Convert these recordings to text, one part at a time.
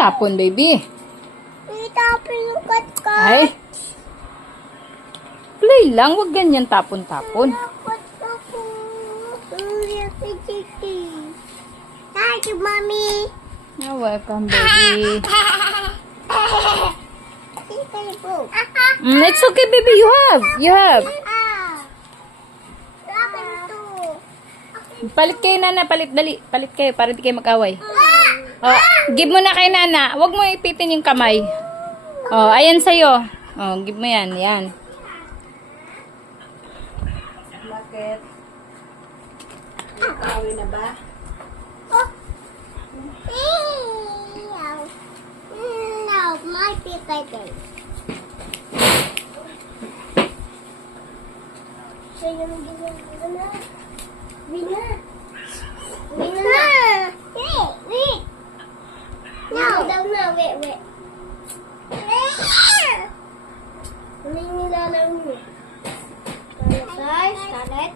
tapon, baby? Itapon yung kat-kat. Ay. Play lang. Huwag ganyan tapon-tapon. Kat-kat ko. Si Chichi. Thank you, Mommy. You're welcome, baby. It's okay, baby. You have. Palit kayo, Nana. Palit, dali. Palit kayo para hindi kayo mag-away. Oh, give mo na kay Nana. Huwag mo ipitin yung kamay. Oh, ayan sa'yo. Oh, give mo yan. Yan. Bakit? Mag-away na ba? No, my birthday. So yung Bina. Wait. No, wait. Nilalang mo. Scarlett.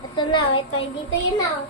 Ito na, ito. Dito yun na.